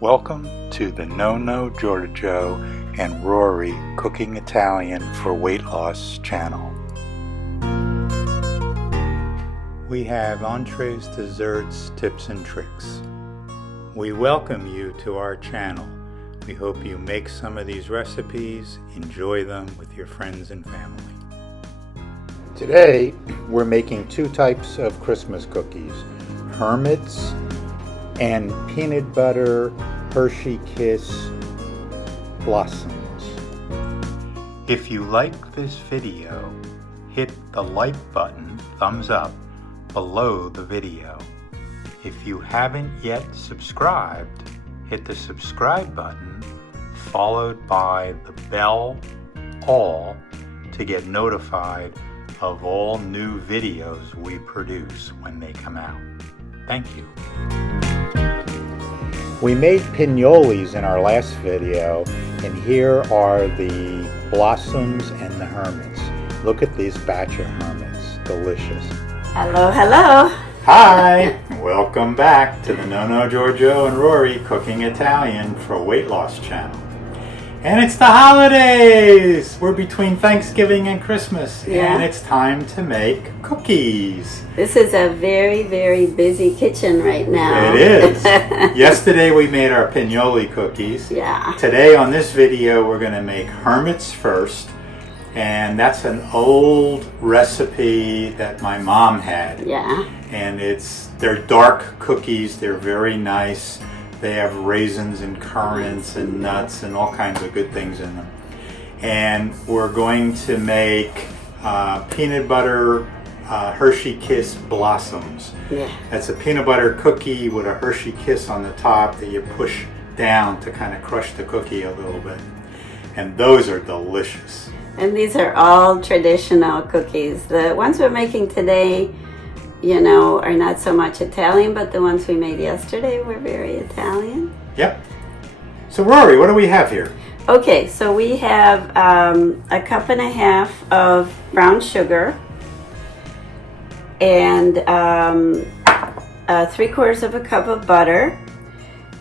Welcome to the Nonno Giorgio and Rory Cooking Italian for Weight Loss channel. We have entrees, desserts, tips, and tricks. We welcome you to our channel. We hope you make some of these recipes, enjoy them with your friends and family. Today, we're making two types of Christmas cookies, Hermits and peanut butter Hershey Kiss blossoms. If you like this video, hit the like button, thumbs up, below the video. If you haven't yet subscribed, hit the subscribe button followed by the bell all to get notified of all new videos we produce when they come out. Thank you. We made pinoles in our last video, and here are the blossoms and the hermits. Look at this batch of hermits, delicious. Hello, hello. Hi, welcome back to the Nonno Giorgio and Rory Cooking Italian for Weight Loss channel. And it's the holidays! We're between Thanksgiving and Christmas, and it's time to make cookies. This is a very, very busy kitchen right now. It is. Yesterday we made our pinole cookies. Yeah. Today on this video we're going to make hermits first, and that's an old recipe that my mom had. Yeah. And they're dark cookies, they're very nice. They have raisins and currants and nuts and all kinds of good things in them. And we're going to make peanut butter Hershey Kiss blossoms. Yeah. That's a peanut butter cookie with a Hershey Kiss on the top that you push down to kind of crush the cookie a little bit. And those are delicious. And these are all traditional cookies. The ones we're making today, are not so much Italian, but the ones we made yesterday were very Italian. Yep. So Rory, what do we have here? Okay, so we have a cup and a half of brown sugar and 3/4 of a cup of butter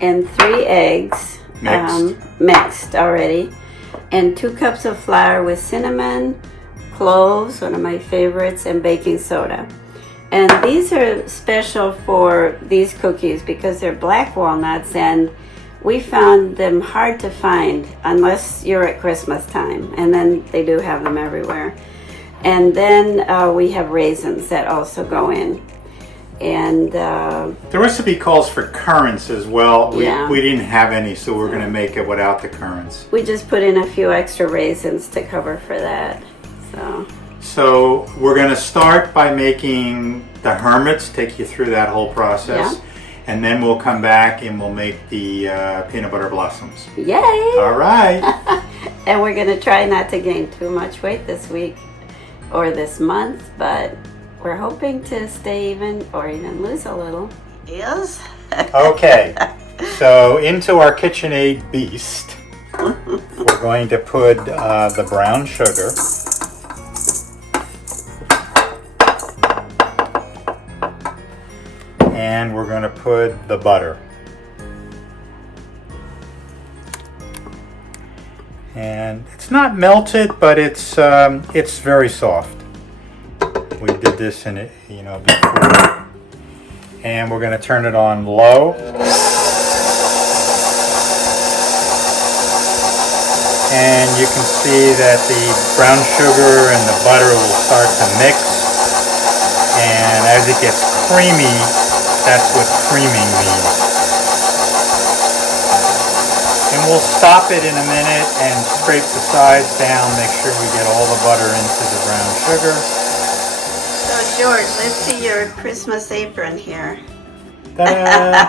and 3 eggs mixed already, and 2 cups of flour with cinnamon, cloves, one of my favorites, and baking soda. And these are special for these cookies because they're black walnuts, and we found them hard to find unless you're at Christmas time, and then they do have them everywhere. And then we have raisins that also go in. And the recipe calls for currants as well. Yeah. We didn't have any, so we're going to make it without the currants. we just put in a few extra raisins to cover for that. So we're going to start by making the hermits, take you through that whole process. Yeah. And then we'll come back and we'll make the peanut butter blossoms. Yay! All right. And we're going to try not to gain too much weight this week or this month, but we're hoping to stay even or even lose a little. Yes. Okay. So into our KitchenAid beast, we're going to put the brown sugar. And we're going to put the butter. And it's not melted, but it's very soft. We did this in it, before. And we're going to turn it on low. And you can see that the brown sugar and the butter will start to mix. And as it gets creamy, that's what creaming means. And we'll stop it in a minute and scrape the sides down, make sure we get all the butter into the brown sugar. So George, let's see your Christmas apron here. Ta-da!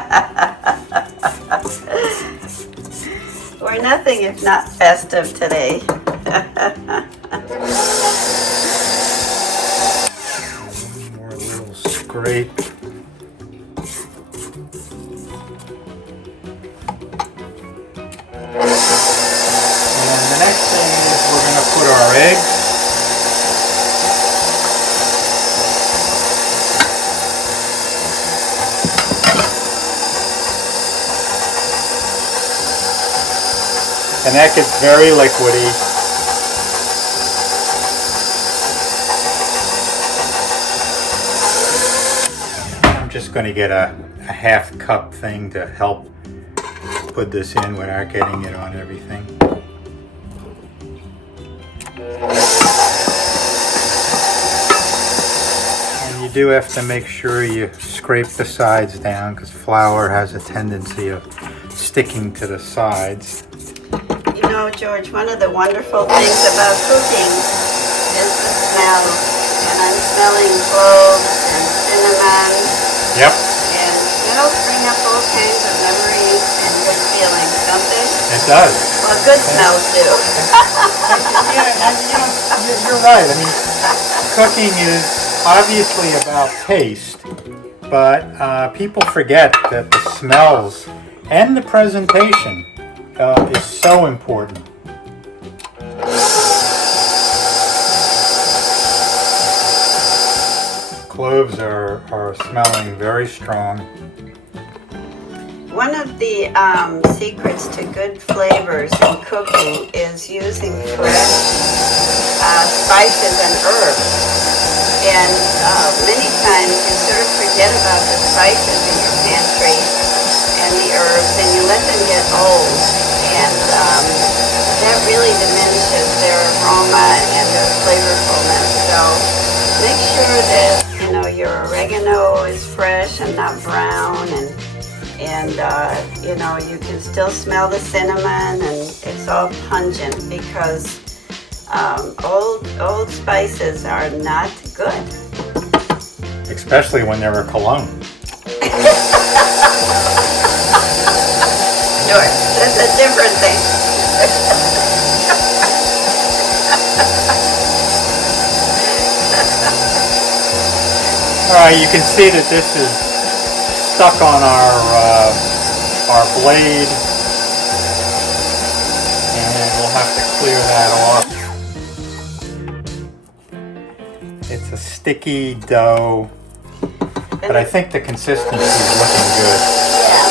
We're nothing if not festive today. One more little scrape. And the next thing is we're going to put our eggs. And that gets very liquidy. I'm just going to get a half cup thing to help put this in without getting it on everything. And you do have to make sure you scrape the sides down because flour has a tendency of sticking to the sides. You know, George, one of the wonderful things about cooking is the smell. And I'm smelling cloves and cinnamon. Yep. And it'll bring up all kinds of memories and good feelings, don't they? It does. Well, good smells do. Yeah, and you're right. I mean, cooking is obviously about taste, but people forget that the smells and the presentation is so important. Cloves are smelling very strong. One of the secrets to good flavors in cooking is using fresh spices and herbs. And many times you sort of forget about the spices in your pantry and the herbs, and you let them get old. And that really diminishes their aroma and their flavorfulness. So make sure that your oregano is fresh and not brown, and you can still smell the cinnamon, and it's all pungent because old spices are not good. Especially when they're a cologne. Sure, that's a different thing. Alright, you can see that this is stuck on our blade, and we'll have to clear that off. It's a sticky dough, but I think the consistency is looking good. Yeah,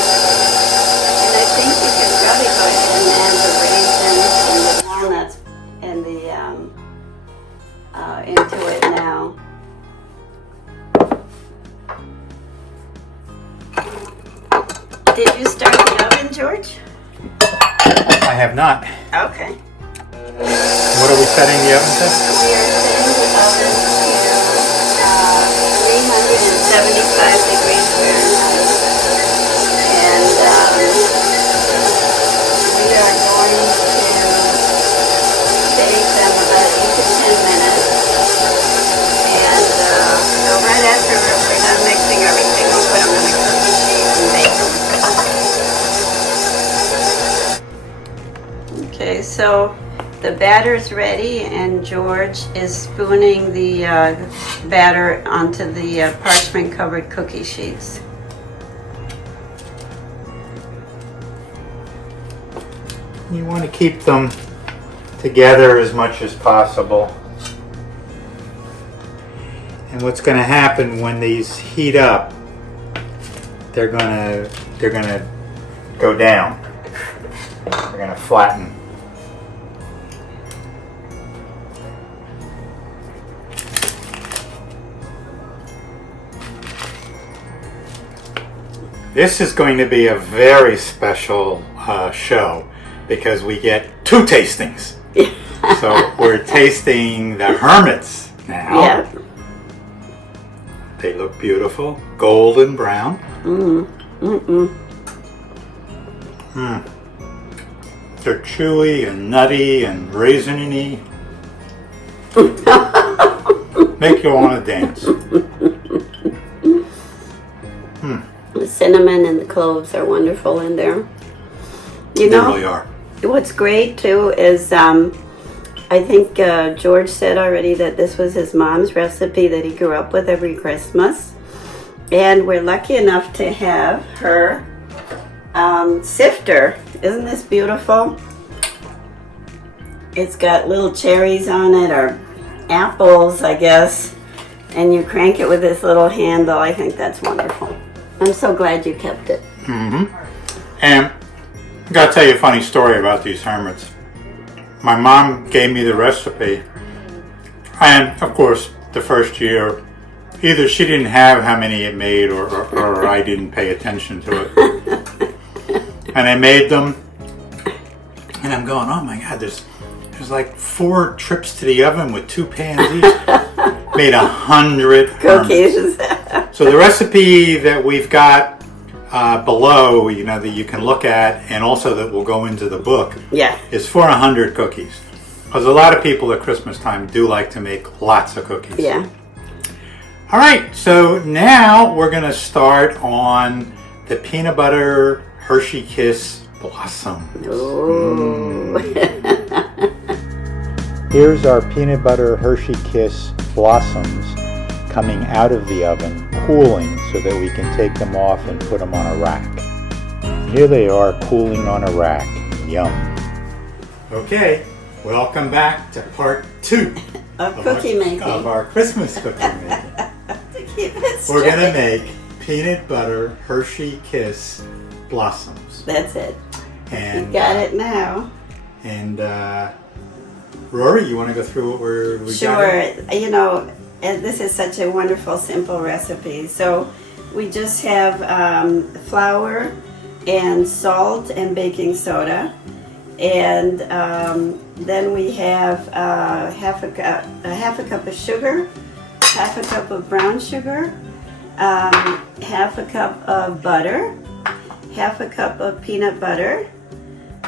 and I think you can probably go ahead and add the raisins and the walnuts and into it now. Did you start the oven, George? I have not. Okay. What are we setting the oven to? We are setting the oven to 375 degrees Fahrenheit. And we are going to bake them about 8 to 10 minutes. And so right after we're done mixing everything, we'll put them in the cookie sheet and bake them. Okay, so the batter's ready, and George is spooning the batter onto the parchment-covered cookie sheets. You want to keep them together as much as possible. And what's going to happen when these heat up, they're going to go down. They're going to flatten. This is going to be a very special show because we get 2 tastings. So we're tasting the Hermits now. Yeah. They look beautiful, golden brown. They're chewy and nutty and raisiny. Make you want to dance. The cinnamon and the cloves are wonderful in there. They really are. What's great too is I think George said already that this was his mom's recipe that he grew up with every Christmas. And we're lucky enough to have her sifter. Isn't this beautiful? It's got little cherries on it, or apples, I guess. And you crank it with this little handle. I think that's wonderful. I'm so glad you kept it. And I gotta tell you a funny story about these Hermits. My mom gave me the recipe, and of course, the first year, either she didn't have how many it made, or I didn't pay attention to it. And I made them, and I'm going, oh my God, there's like 4 trips to the oven with 2 pans each. Made 100 cookies. So the recipe that we've got below, that you can look at, and also that will go into the book, is for 100 cookies. Because a lot of people at Christmas time do like to make lots of cookies. Yeah. All right, so now we're going to start on the peanut butter Hershey Kiss Blossoms. Ooh. Here's our peanut butter Hershey Kiss Blossoms coming out of the oven, cooling, so that we can take them off and put them on a rack. Here they are, cooling on a rack. Yum. Okay, welcome back to part 2 of cookie making. Of our Christmas cookie making. To keep it straight. We're going to make peanut butter Hershey Kiss Blossoms. That's it. And you got it now. And Rory, you want to go through what we got? Sure. And this is such a wonderful, simple recipe. So we just have flour and salt and baking soda, and then we have half a cup of sugar, half a cup of brown sugar, half a cup of butter, half a cup of peanut butter,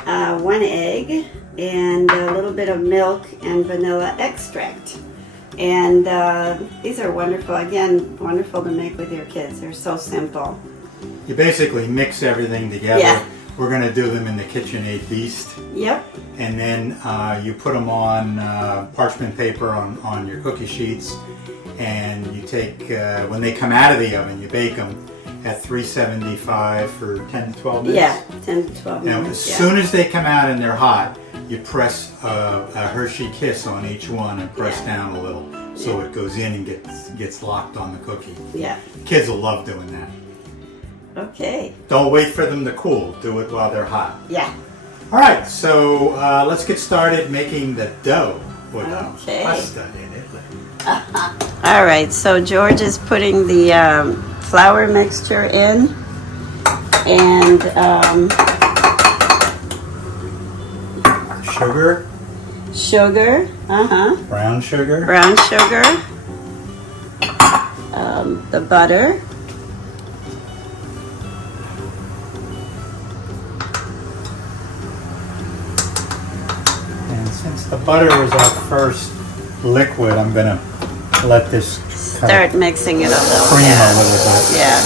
1 egg, and a little bit of milk and vanilla extract. And these are wonderful, again, wonderful to make with your kids. They're so simple. You basically mix everything together. Yeah. We're going to do them in the KitchenAid Beast. Yep. And then you put them on parchment paper on your cookie sheets. And you take, when they come out of the oven, you bake them at 375 for 10 to 12 minutes. Yeah, 10 to 12 now, minutes. as soon as they come out and they're hot, you press a Hershey Kiss on each one and press down a little, so it goes in and gets locked on the cookie. Yeah. Kids will love doing that. Okay. Don't wait for them to cool. Do it while they're hot. Yeah. All right, so let's get started making the dough with pasta in it. All right, so George is putting the flour mixture in, and sugar, brown sugar, the butter, and since the butter was our first liquid, I'm gonna let this start mixing it a little. Cream a little bit. Yeah.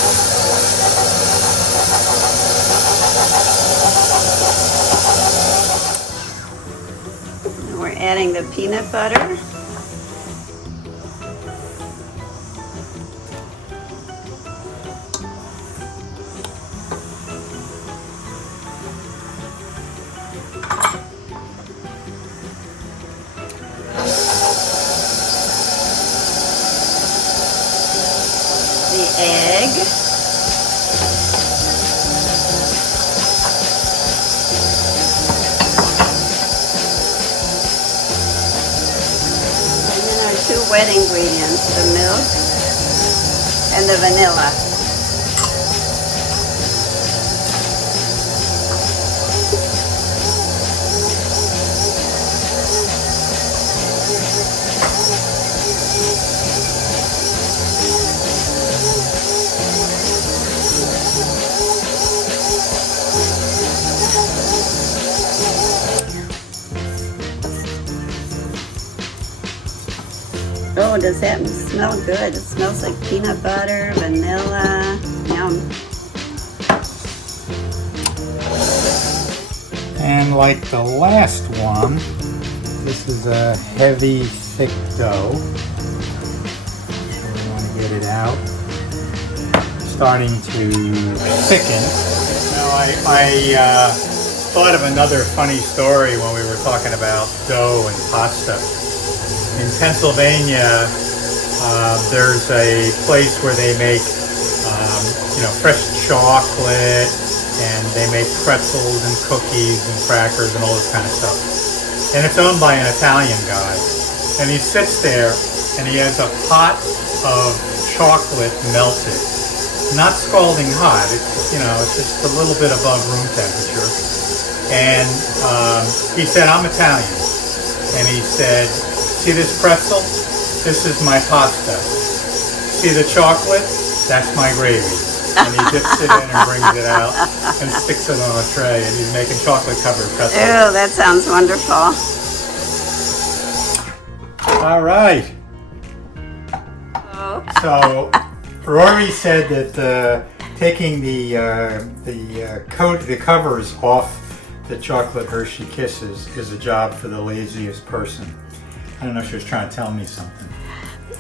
We're adding the peanut butter. The egg. And then our 2 wet ingredients, the milk and the vanilla. Oh, does that smell good? It smells like peanut butter, vanilla. Yum. And like the last one, this is a heavy, thick dough. So we want to get it out. Starting to thicken. Now I thought of another funny story when we were talking about dough and pasta. In Pennsylvania, there's a place where they make, fresh chocolate, and they make pretzels and cookies and crackers and all this kind of stuff. And it's owned by an Italian guy. And he sits there and he has a pot of chocolate melted. Not scalding hot, it's, you know, it's just a little bit above room temperature. And he said, I'm Italian. And he said, see this pretzel? This is my pasta. See the chocolate? That's my gravy. And he dips it in and brings it out and sticks it on a tray, and he's making chocolate covered pretzels. Ew, that sounds wonderful. All right. Oh. So Rory said that taking the covers off the chocolate Hershey Kisses is a job for the laziest person. I don't know if she was trying to tell me something.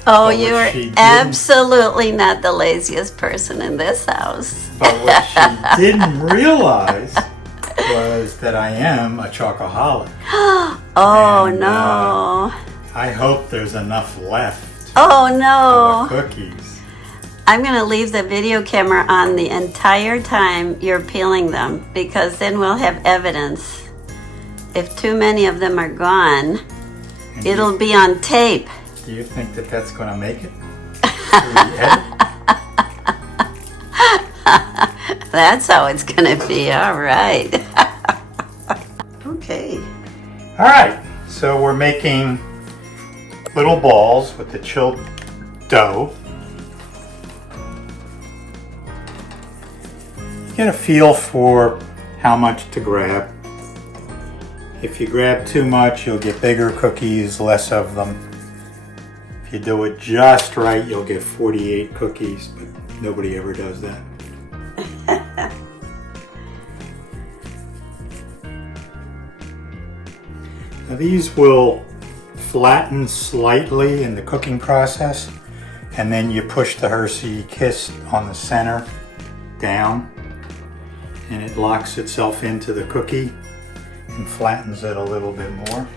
Oh, you are absolutely not the laziest person in this house. But what she didn't realize was that I am a chocoholic. Oh, and, no. I hope there's enough left. Oh, no. For the cookies. I'm going to leave the video camera on the entire time you're peeling them, because then we'll have evidence. If too many of them are gone, And it'll be on tape. Do you think that that's going to make it? That's how it's going to be. All right. Okay. All right. So we're making little balls with the chilled dough. Get a feel for how much to grab. If you grab too much, you'll get bigger cookies, less of them. If you do it just right, you'll get 48 cookies, but nobody ever does that. Now these will flatten slightly in the cooking process, and then you push the Hershey Kiss on the center down, and it locks itself into the cookie and flattens it a little bit more.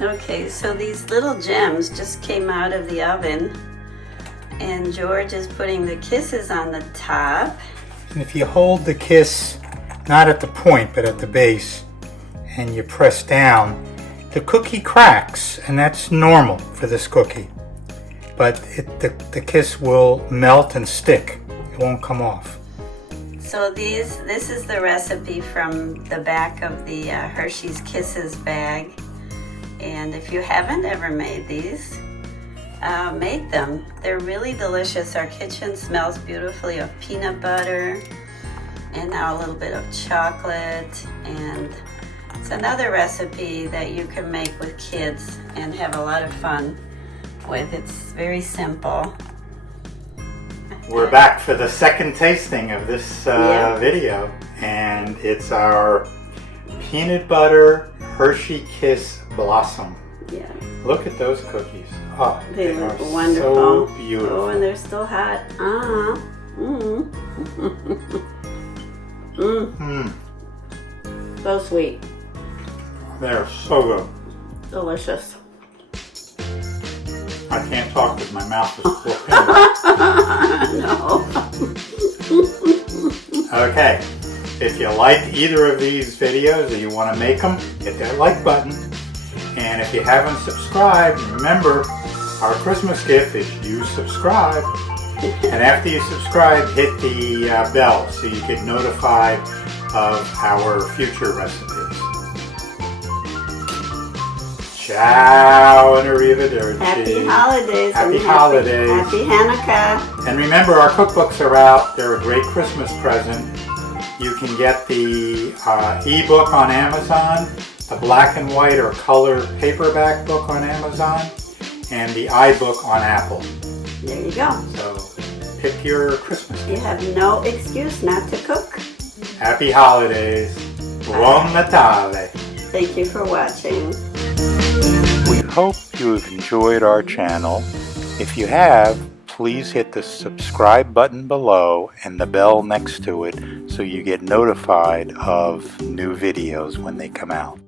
Okay, so these little gems just came out of the oven, and George is putting the kisses on the top. And if you hold the kiss not at the point but at the base and you press down, the cookie cracks, and that's normal for this cookie. But the kiss will melt and stick. It won't come off. So this is the recipe from the back of the Hershey's Kisses bag. And if you haven't ever made these, make them. They're really delicious. Our kitchen smells beautifully of peanut butter and now a little bit of chocolate. And it's another recipe that you can make with kids and have a lot of fun with. It's very simple. We're back for the second tasting of this video, and it's our peanut butter Hershey Kiss Blossom. Yeah. Look at those cookies. Oh, They look are wonderful. so beautiful. Oh, and they're still hot. So sweet. They're so good. Delicious. I can't talk because my mouth is full of No. Okay, if you like either of these videos or you want to make them, hit that like button. And if you haven't subscribed, remember, our Christmas gift is you subscribe. And after you subscribe, hit the bell so you get notified of our future recipes. Ciao and arrivederci. Happy holidays. Happy and holidays. Happy Hanukkah. And remember, our cookbooks are out. They're a great Christmas present. You can get the ebook on Amazon, the black and white or color paperback book on Amazon, and the iBook on Apple. There you go. So pick your Christmas gift. You have no excuse not to cook. Happy holidays. Buon Natale. Thank you for watching. We hope you have enjoyed our channel. If you have, please hit the subscribe button below and the bell next to it so you get notified of new videos when they come out.